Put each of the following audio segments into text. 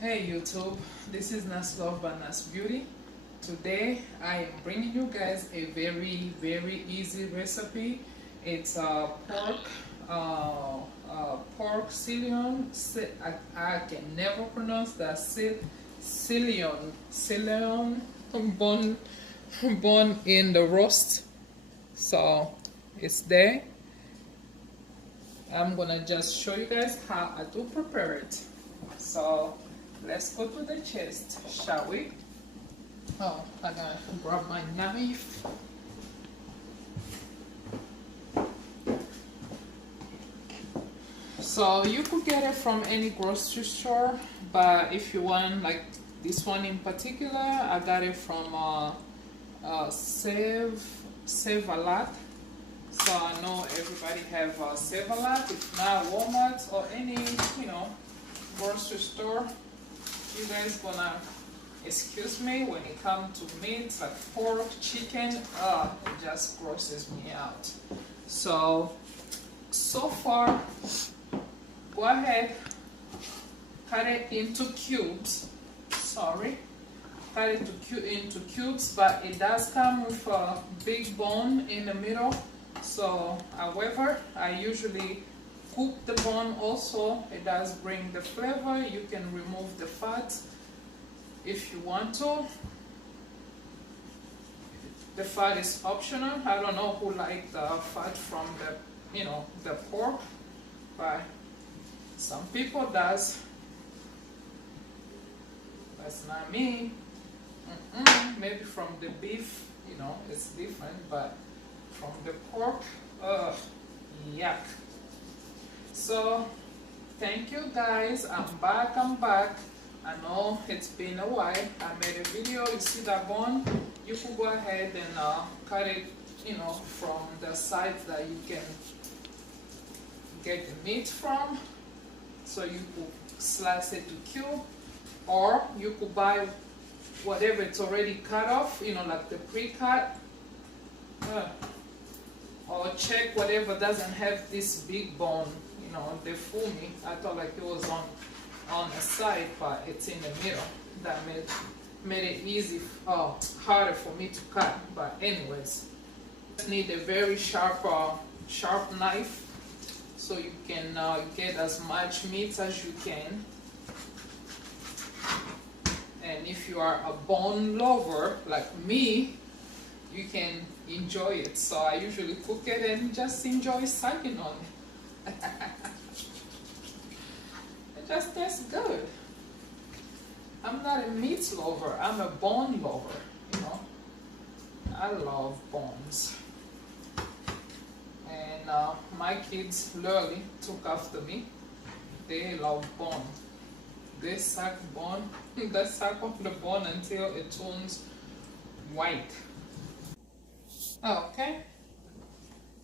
Hey YouTube, this is Nas Love by Nas Beauty. Today I am bringing you guys a very easy recipe. It's pork scillion. I can never pronounce that. Scillion bone in the roast. So it's there. I'm gonna just show you guys how I do prepare it. So let's go to the chest, shall we? Oh, I gotta grab my knife. So you could get it from any grocery store, but if you want like this one in particular, I got it from Save a Lot. So I know everybody have Save a Lot. If not, Walmart or any grocery store. You guys gonna excuse me when it comes to meat like pork, chicken. It just grosses me out. So far, go ahead, cut it into cubes. Sorry, cut it into cubes, but it does come with a big bone in the middle. So, however, I usually cook the bone also. It does bring the flavor. You can remove the fat if you want to. The fat is optional. I don't know who like the fat from the pork, but some people does. That's not me. Maybe from the beef, it's different, but from the pork, yuck. So thank you guys. I'm back. I know it's been a while. I made a video. You see that bone? You can go ahead and cut it from the sides that you can get the meat from. So you could slice it to cube, or you could buy whatever it's already cut off, like the pre-cut, or check whatever doesn't have this big bone. They fool me. I thought like it was on the side, but it's in the middle. That made it easy, harder for me to cut. But anyways, you need a very sharp knife so you can get as much meat as you can. And if you are a bone lover like me, you can enjoy it. So I usually cook it and just enjoy sucking on it. It just tastes good. I'm not a meat lover, I'm a bone lover, I love bones. And my kids literally took after me. They love bone. They suck bone. They suck off the bone until it turns white. Okay.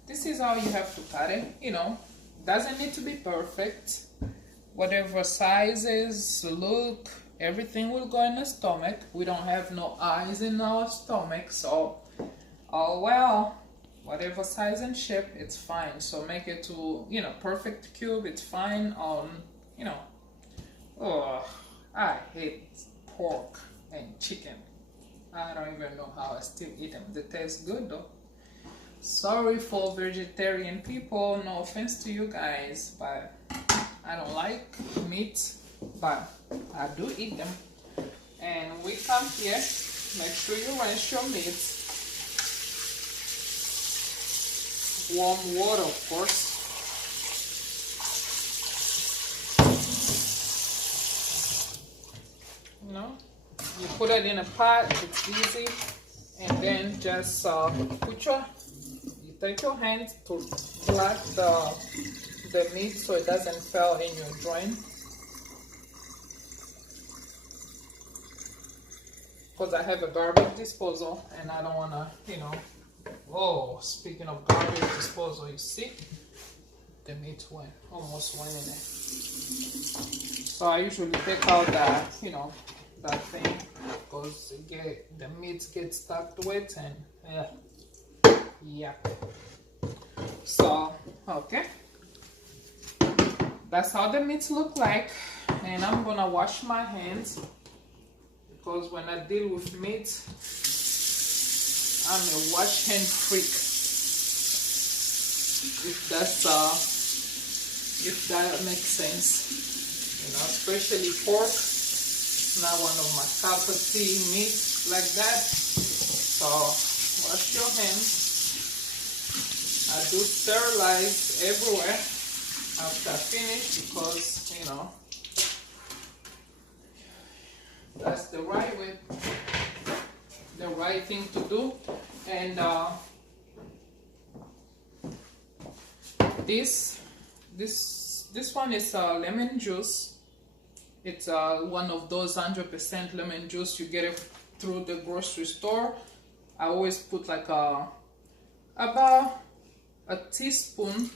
This is how you have to cut it, Doesn't need to be perfect. Whatever sizes, look, everything will go in the stomach. We don't have no eyes in our stomach, so oh well, whatever size and shape, it's fine. So make it to perfect cube. It's fine. Oh, I hate pork and chicken. I don't even know how I still eat them. They taste good though. Sorry for vegetarian people, no offense to you guys, but I don't like meat, but I do eat them. And we come here, make sure you rinse your meat. Warm water, of course. You put it in a pot, it's easy. And then just take your hand to flat the meat so it doesn't fall in your joint. Because I have a garbage disposal and I don't want to, oh, speaking of garbage disposal, you see, the meat almost went in there. So I usually take out that, that thing, because the meat gets stuck to it and yeah. So okay, that's how the meats look like. And I'm gonna wash my hands because when I deal with meat, I'm a wash hand freak. If that makes sense, you know, especially pork. It's not one of my cup of tea meat like that. So wash your hands. I do sterilize everywhere after I finish because, you know, that's the right way, the right thing to do. And this one is lemon juice. It's one of those 100% lemon juice. You get it through the grocery store. I always put like about a teaspoon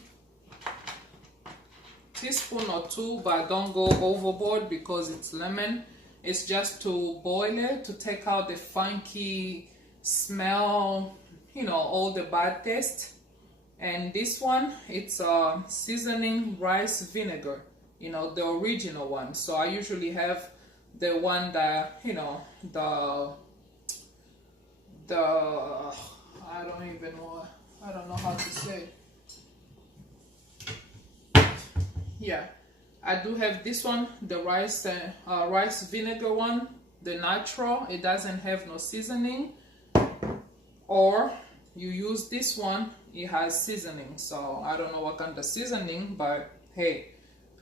or two, but don't go overboard because it's lemon. It's just to boil it, to take out the funky smell, you know, all the bad taste. And this one, it's seasoning rice vinegar, you know, the original one. So I usually have the one that, you know, the I don't know how to say. Yeah, I do have this one, the rice vinegar one, the natural. It doesn't have no seasoning. Or you use this one, it has seasoning. So I don't know what kind of seasoning, but hey,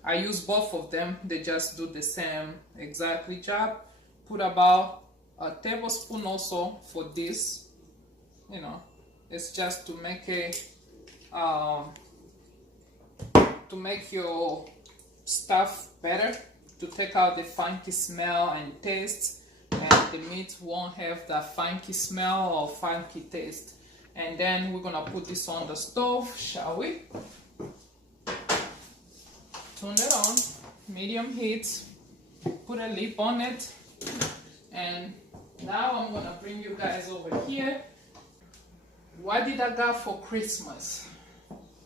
I use both of them. They just do the same exactly job. Put about a tablespoon also for this. You know, it's just to make to make your stuff better, to take out the funky smell and taste, and the meat won't have that funky smell or funky taste. And then we're gonna put this on the stove, shall we? Turn it on, medium heat, put a lid on it, and now I'm gonna bring you guys over here. What did I got for Christmas?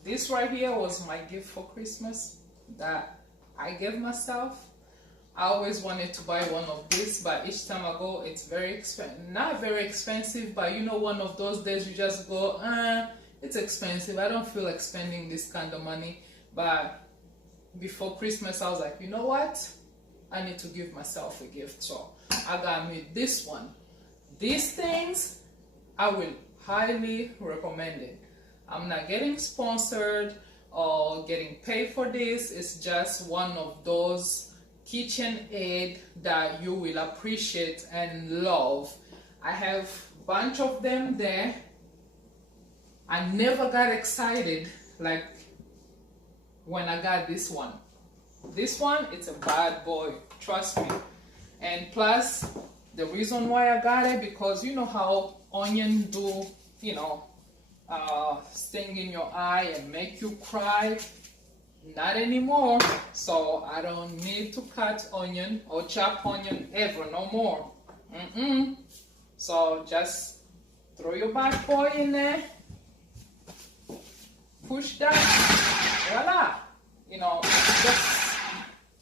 This right here was my gift for Christmas that I gave myself. I always wanted to buy one of these, but each time I go, it's very expensive. Not very expensive, but you know, one of those days you just go, it's expensive. I don't feel like spending this kind of money. But before Christmas, I was like, you know what? I need to give myself a gift. So I got me this one. These things, I will highly recommend it. I'm not getting sponsored or getting paid for this. It's just one of those kitchen aid that you will appreciate and love. I have a bunch of them there. I never got excited like when I got this one. This one, it's a bad boy, trust me. And plus, the reason why I got it, because you know how onion do, you know, sting in your eye and make you cry. Not anymore. So I don't need to cut onion or chop onion ever no more. So just throw your bad boy in there, push that, voila. You know, it's just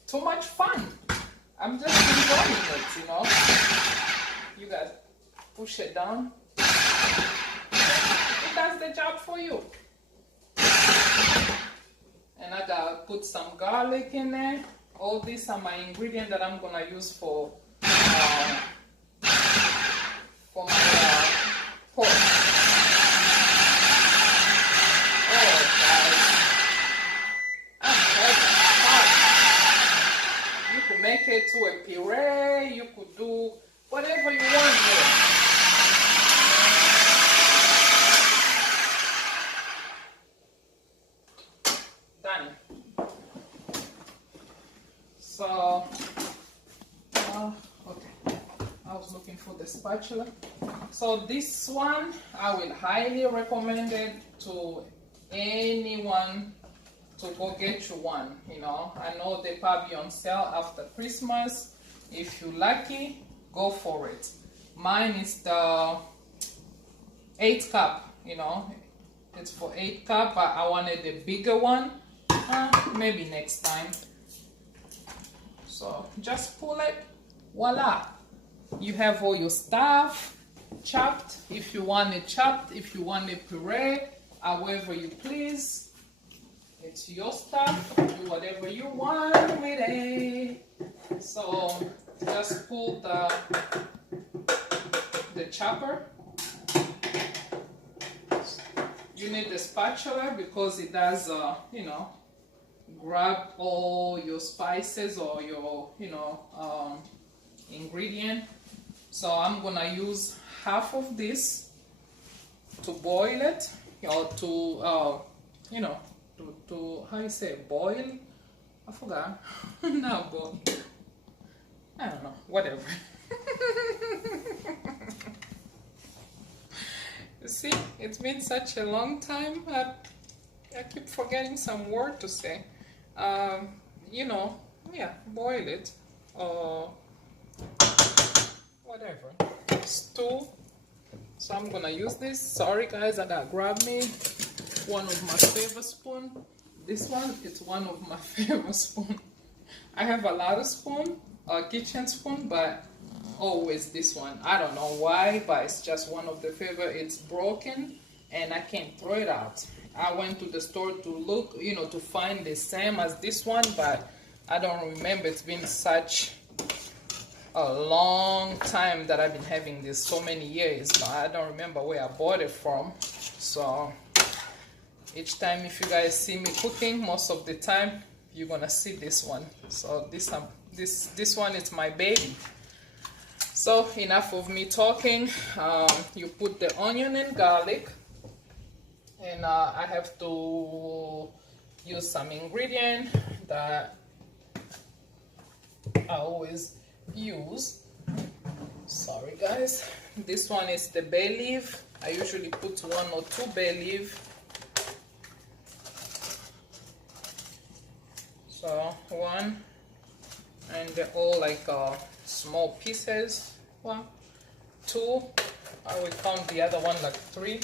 too much fun. I'm just enjoying it, you know. You guys push it down. It does the job for you. And I gotta put some garlic in there. All these are my ingredients that I'm gonna use for my pork. Oh guys, I'm having fun. You could make it to a puree. You could do whatever you want here. So, okay, I was looking for the spatula. So this one, I will highly recommend it to anyone to go get you one. You know, I know they probably on sale after Christmas. If you're lucky, go for it. Mine is the 8 cup, you know. It's for 8 cup, but I wanted the bigger one. Maybe next time. So just pull it, voila, you have all your stuff chopped. If you want it chopped, if you want it puree, however you please, it's your stuff. Do whatever you want with it. So just pull the chopper. You need the spatula because it does you know, grab all your spices or your, you know, ingredient. So I'm gonna use half of this to boil it, or to you know, to how you say boil? I forgot. Not boil. I don't know. Whatever. You see, it's been such a long time. I keep forgetting some word to say. You know, yeah, boil it or whatever. Stew. So I'm gonna use this. Sorry guys, I gotta grab me one of my favorite spoon. This one is one of my favorite spoon. I have a lot of spoon, kitchen spoon, but always this one. I don't know why, but it's just one of the favorite. It's broken and I can't throw it out. I went to the store to look, you know, to find the same as this one, but I don't remember. It's been such a long time that I've been having this, so many years, but I don't remember where I bought it from. So each time if you guys see me cooking, most of the time you're gonna see this one. So this one is my baby. So enough of me talking. You put the onion and garlic, and I have to use some ingredient that I always use. Sorry guys, this one is the bay leaf. I usually put 1 or 2 bay leaf. So 1, and they're all like small pieces. 1, 2, I will count the other one like 3.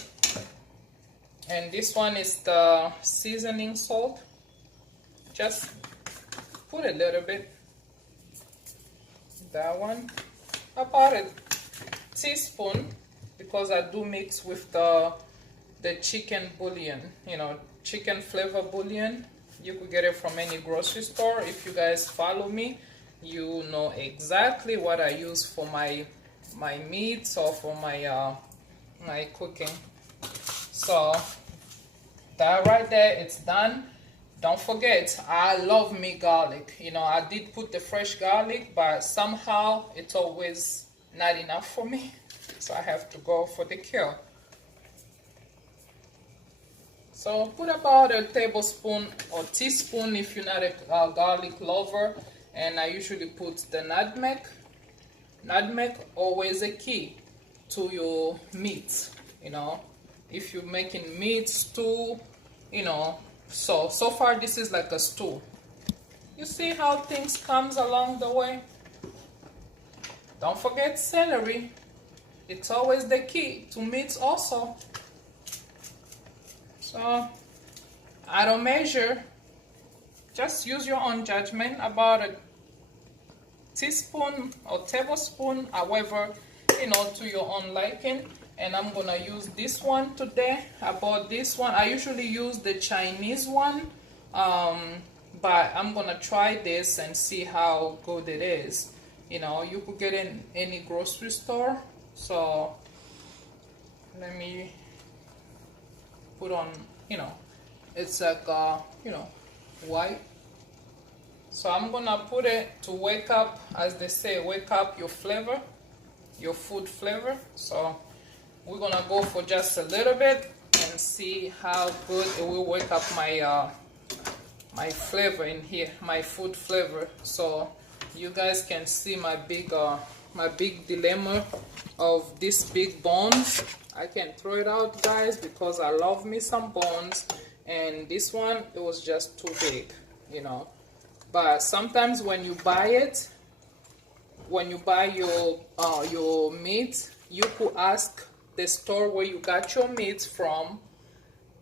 And this one is the seasoning salt. Just put a little bit. That one, about a teaspoon, because I do mix with the chicken bouillon, you know, chicken flavor bouillon. You could get it from any grocery store. If you guys follow me, you know exactly what I use for my meats or for my my cooking. So that right there, it's done. Don't forget, I love me garlic. You know, I did put the fresh garlic, but somehow it's always not enough for me. So I have to go for the cure. So put about a tablespoon or teaspoon if you're not a garlic lover. And I usually put the nutmeg. Nutmeg always a key to your meat. You know, if you're making meat, stew, you know. So far this is like a stew. You see how things comes along the way? Don't forget celery. It's always the key to meats also. So I don't measure. Just use your own judgment. About a teaspoon or tablespoon, however, you know, to your own liking. And I'm gonna use this one today. I bought this one. I usually use the Chinese one, but I'm gonna try this and see how good it is. You know, you could get it in any grocery store. So let me put on, you know, it's like you know, white. So I'm gonna put it to wake up, as they say, wake up your flavor, your food flavor. So we're gonna go for just a little bit and see how good it will wake up my my flavor in here, my food flavor. So you guys can see my big dilemma of these big bones. I can throw it out, guys, because I love me some bones, and this one, it was just too big, you know. But sometimes when you buy it, when you buy your meat, you could ask the store where you got your meat from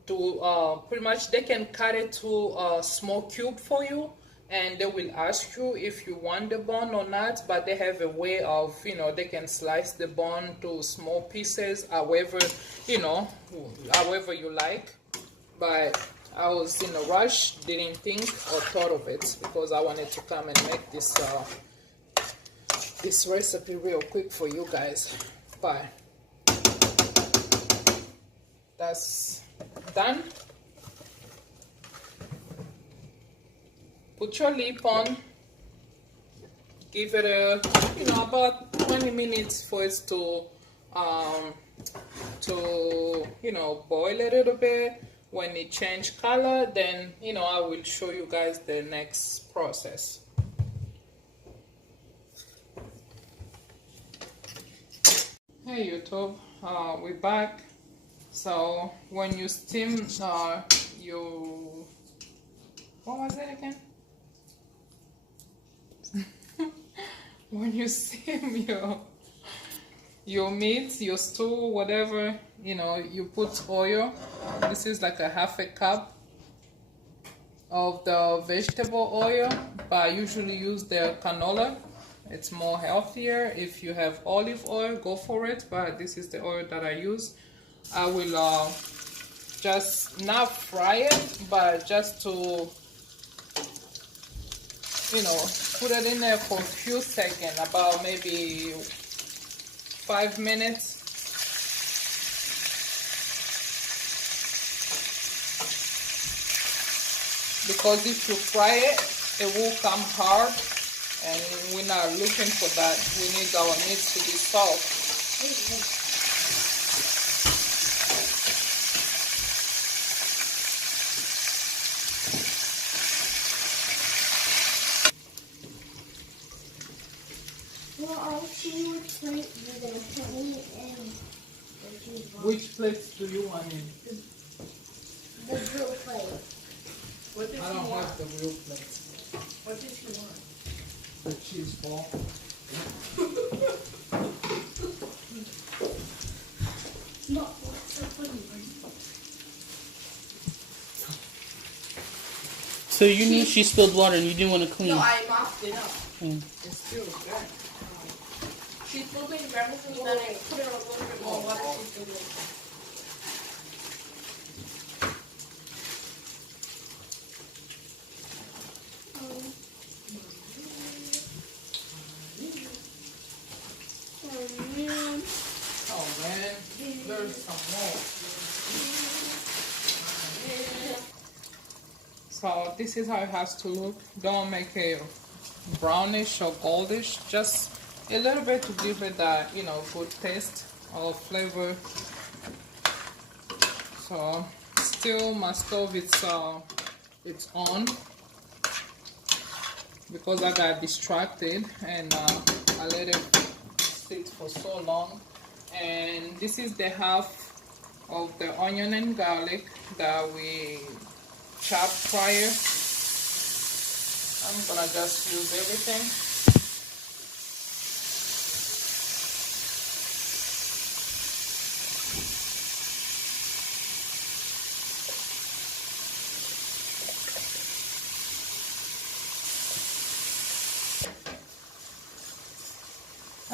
to pretty much they can cut it to a small cube for you, and they will ask you if you want the bun or not, but they have a way of, you know, they can slice the bun to small pieces, however, you know, however you like. But I was in a rush, didn't think or thought of it, because I wanted to come and make this this recipe real quick for you guys. But that's done. Put your lid on, give it a, you know, about 20 minutes for it to you know, boil a little bit. When it change color, then, you know, I will show you guys the next process. Hey YouTube, we're back. So when you steam you, what was it again? When you steam your meat, your stew, whatever, you know, you put oil. This is like a half a cup of the vegetable oil, but I usually use the canola. It's more healthier. If you have olive oil, go for it, but this is the oil that I use. I will just not fry it, but just to, you know, put it in there for a few seconds, about maybe 5 minutes. Because if you fry it, it will come hard, and we're not looking for that. We need our meat to be soft. Well, I'll see which plate you're going to put me in. Which plates do you want in? The blue plate. What did I don't have the real plates. What did you want? The cheese ball. No, what's the funny one? So you knew she spilled water and you didn't want to clean? No, I mopped it up. It's still good. She spilled it in grammar food, then I put it a little bit more water. She spilled it. Oh man, there's some more. So this is how it has to look. Don't make it brownish or goldish, just a little bit to give it that, you know, good taste or flavor. So still my stove, it's on because I got distracted and I let it sit for so long. And this is the half of the onion and garlic that we chopped prior. I'm gonna just use everything.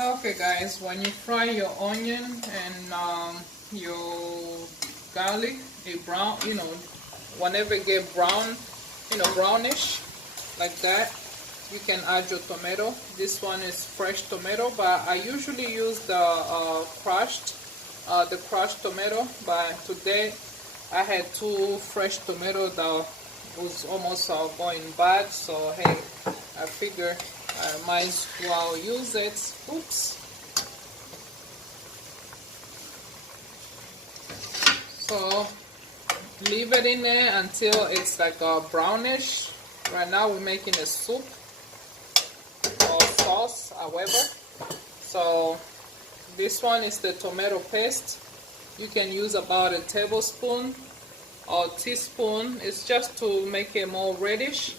Okay guys, when you fry your onion and your garlic, a brown, you know, whenever it get brown, you know, brownish like that, you can add your tomato. This one is fresh tomato, but I usually use the crushed tomato, but today I had 2 fresh tomatoes that was almost going bad, so hey, I figure I might as well use it. Oops. So leave it in there until it's like a brownish. Right now we're making a soup or sauce, however. So this one is the tomato paste. You can use about a tablespoon or teaspoon. It's just to make it more reddish.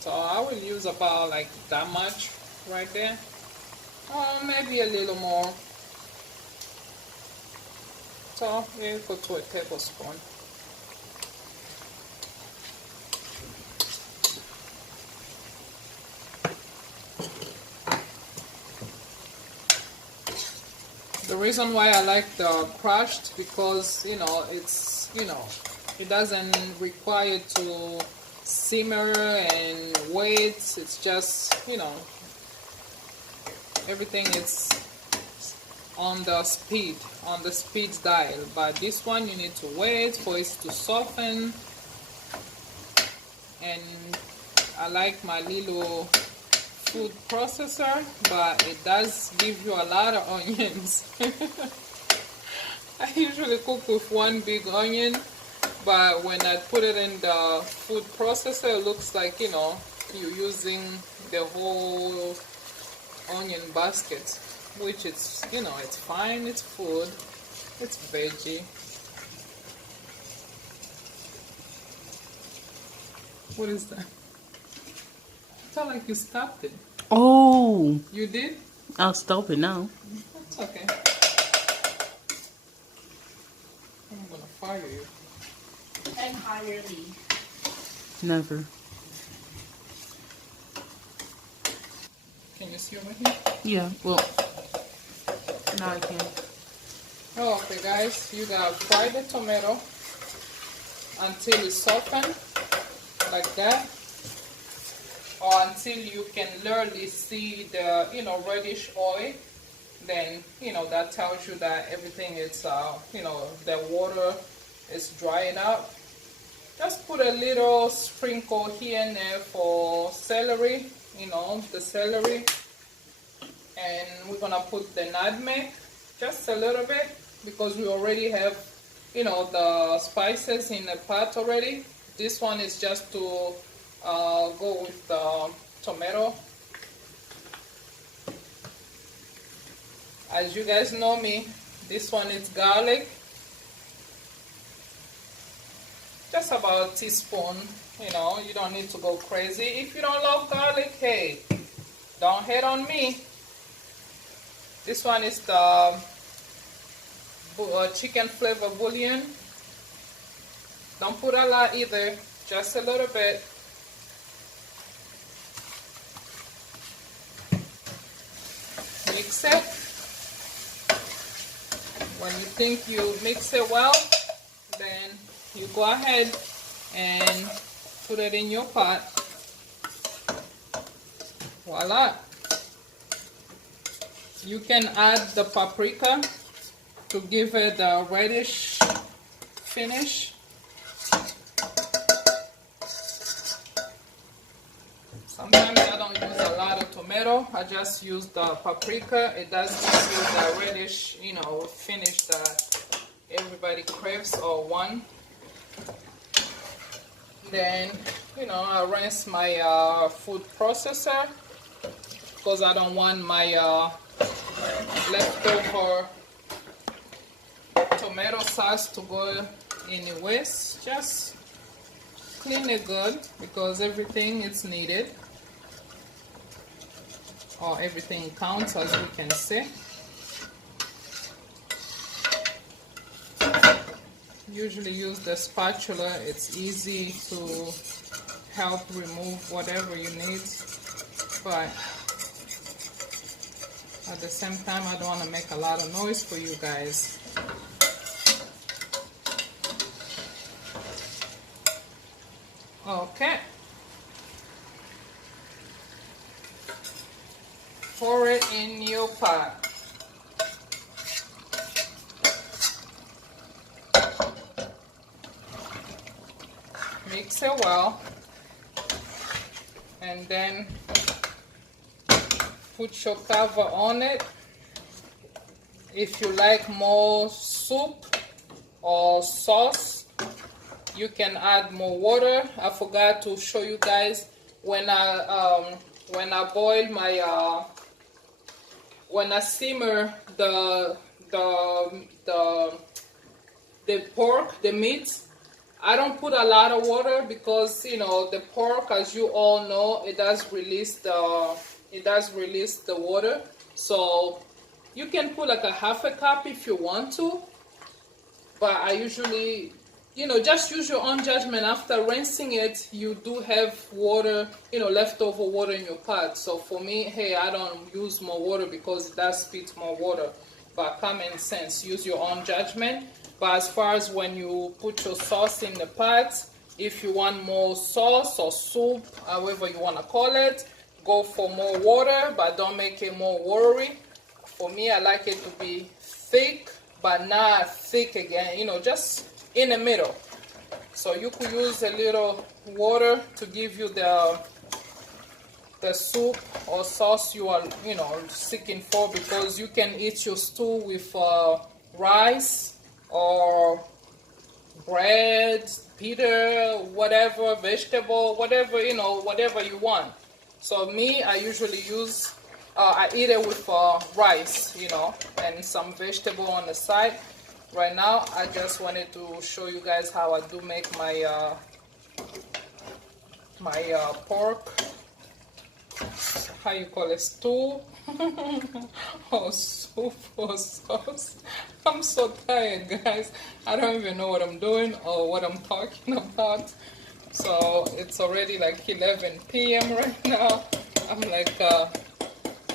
So I will use about like that much right there, or maybe a little more. So we'll go to a tablespoon. reason why I like the crushed, because it's it doesn't require to simmer and wait. It's just everything is on the speed dial. But this one you need to wait for it to soften. And I like my little food processor, but it does give you a lot of onions. I usually cook with one big onion, but when I put it in the food processor, it looks like you're using the whole onion basket, which it's it's fine, it's food, it's veggie. What is that? I felt like you stopped it. Oh, You did? I'll stop it now. It's okay. I'm gonna fire you. Entirely. Never. Can you see over here? Yeah, well, now I can. Oh, okay, guys. You gotta fry the tomato until it's softened, like that, or until you can literally see the reddish oil. Then that tells you that everything is the water is drying out. Just put a little sprinkle here and there for celery, the celery, and we're gonna put the nutmeg, just a little bit, because we already have the spices in the pot already. This one is just to go with the tomato. As you guys know me, this one is garlic. Just about a teaspoon, you don't need to go crazy. If you don't love garlic, hey, don't hate on me. This one is the chicken flavor bouillon. Don't put a lot either, just a little bit. Mix it. When you think you mix it well, then you go ahead and put it in your pot. Voila. You can add the paprika to give it a reddish finish. Sometimes I don't use a lot of tomato. I just use the paprika. It does give you the reddish, finish that everybody craves or want. Then, I rinse my food processor, because I don't want my leftover tomato sauce to go any waste. Just clean it good, because everything is needed, or everything counts, as we can say. Usually use the spatula. It's easy to help remove whatever you need, but at the same time I don't want to make a lot of noise for you guys. Okay, pour it in your pot. Mix it well, and then put your cover on it. If you like more soup or sauce, you can add more water. I forgot to show you guys, when I boil my when I simmer the pork, the meat, I don't put a lot of water, because the pork, as you all know, it does release the water. So you can put like a half a cup if you want to, but I usually just use your own judgment. After rinsing it, you do have water, leftover water in your pot. So for me, hey, I don't use more water, because it does spit more water. but common sense. Use your own judgment. But as far as when you put your sauce in the pot, if you want more sauce or soup, however you want to call it, go for more water, but don't make it more watery. For me, I like it to be thick, but not thick again, you know, just in the middle. So you could use a little water to give you the soup or sauce you are, you know, seeking for, because you can eat your stew with rice or bread, pita, whatever, vegetable, whatever, you know, whatever you want. So me, I usually use, I eat it with rice, you know, and some vegetable on the side. Right now, I just wanted to show you guys how I do make my pork, how you call it, stew, or soup or sauce. I'm so tired, guys. I don't even know what I'm doing or what I'm talking about. So it's already like 11 p.m. right now. I'm like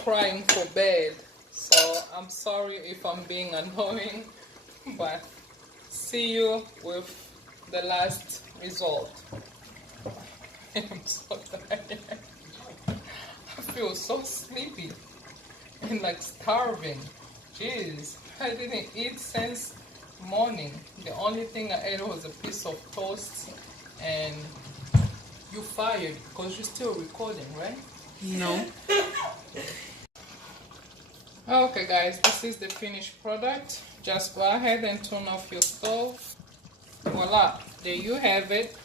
crying for bed. So I'm sorry if I'm being annoying, but see you with the last result. I'm so tired. I feel so sleepy and like starving. Jeez, I didn't eat since morning. The only thing I ate was a piece of toast. And you fired because you're still recording, right? No. Okay guys, this is the finished product. Just go ahead and turn off your stove. Voila, there you have it.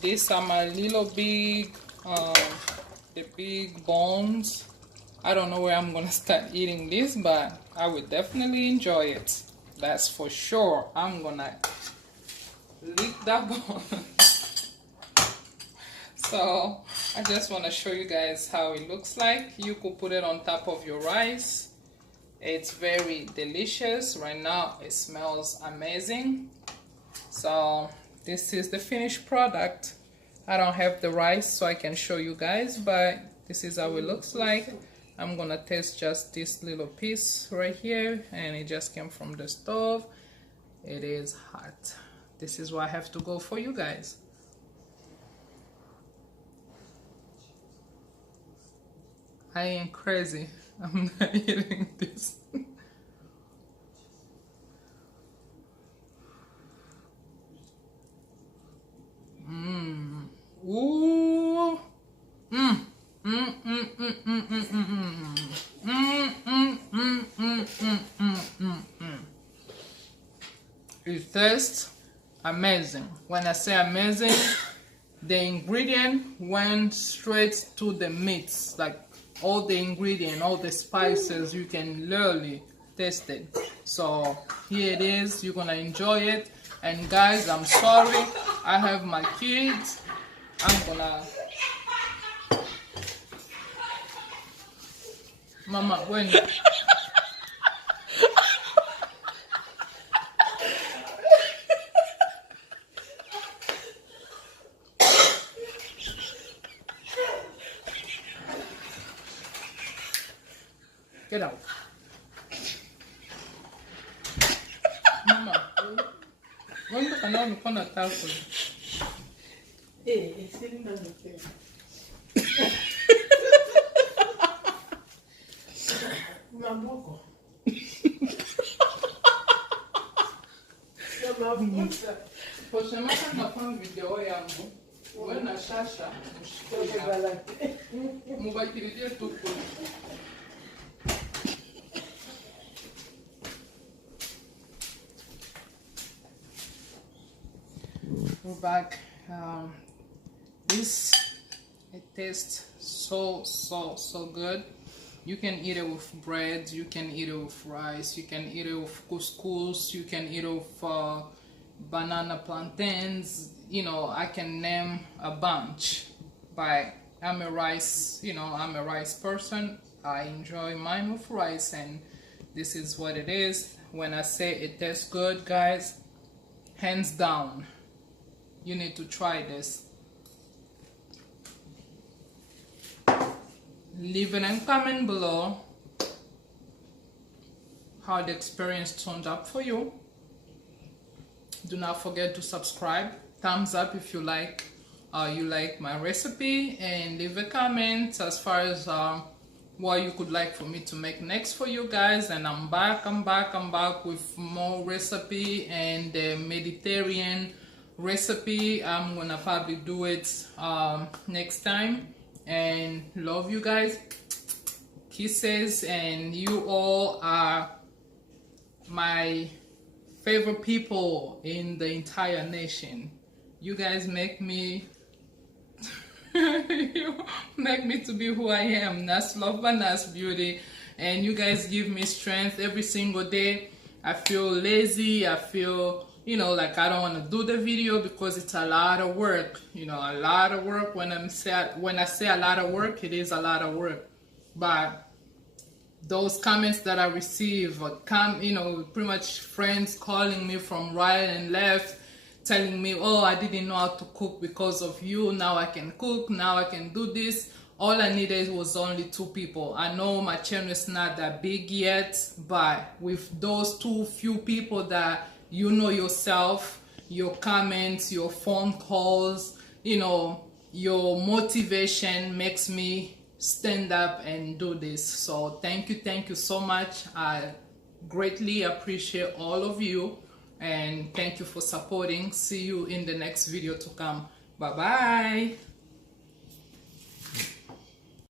These are my little big the big bones. I don't know where I'm gonna start eating this, but I will definitely enjoy it. That's for sure. I'm gonna lick that bone. So I just want to show you guys how it looks like. You could put it on top of your rice. It's very delicious. Right now it smells amazing. So this is the finished product. I don't have the rice so I can show you guys, but this is how it looks like. I'm gonna taste just this little piece right here, and it just came from the stove. It is hot. This is what I have to go for you guys. I ain't crazy. I'm not eating this. Ooh. It tastes amazing. When I say amazing, the ingredient went straight to the meats. Like all the ingredient, all the spices, you can literally taste it. So here it is. You're gonna enjoy it. And guys, I'm sorry, I have my kids. I'm gonna Mama, when get out. Mama, when you can only come and talk with it's sitting on the chair. Maboko. Posema nafanya video yangu. Wewe na Shasha mshike. Mubakirizie tu. We're back. This, it tastes so good. You can eat it with bread, you can eat it with rice, you can eat it with couscous, you can eat it with banana plantains. You know, I can name a bunch. But I'm a rice, you know, I'm a rice person. I enjoy mine with rice, and this is what it is. When I say it tastes good, guys, hands down, you need to try this. Leave it in comment below how the experience turned out for you. Do not forget to subscribe, thumbs up if you like my recipe, and leave a comment as far as what you could like for me to make next for you guys. And I'm back with more recipe and Mediterranean recipe. I'm gonna probably do it next time. And love you guys, kisses, and you all are my favorite people in the entire nation. You guys make me you make me to be who I am. That's love and that's beauty. And you guys give me strength every single day. I feel lazy, I feel, you know, like I don't want to do the video because it's a lot of work. You know, a lot of work. When I say a lot of work, it is a lot of work. But those comments that I receive, you know, pretty much friends calling me from right and left, telling me, oh, I didn't know how to cook because of you. Now I can cook. Now I can do this. All I needed was only 2 people. I know my channel is not that big yet, but with those few people that you know yourself, your comments, your phone calls, you know, your motivation makes me stand up and do this. So thank you so much. I greatly appreciate all of you, and thank you for supporting. See you in the next video to come. Bye bye.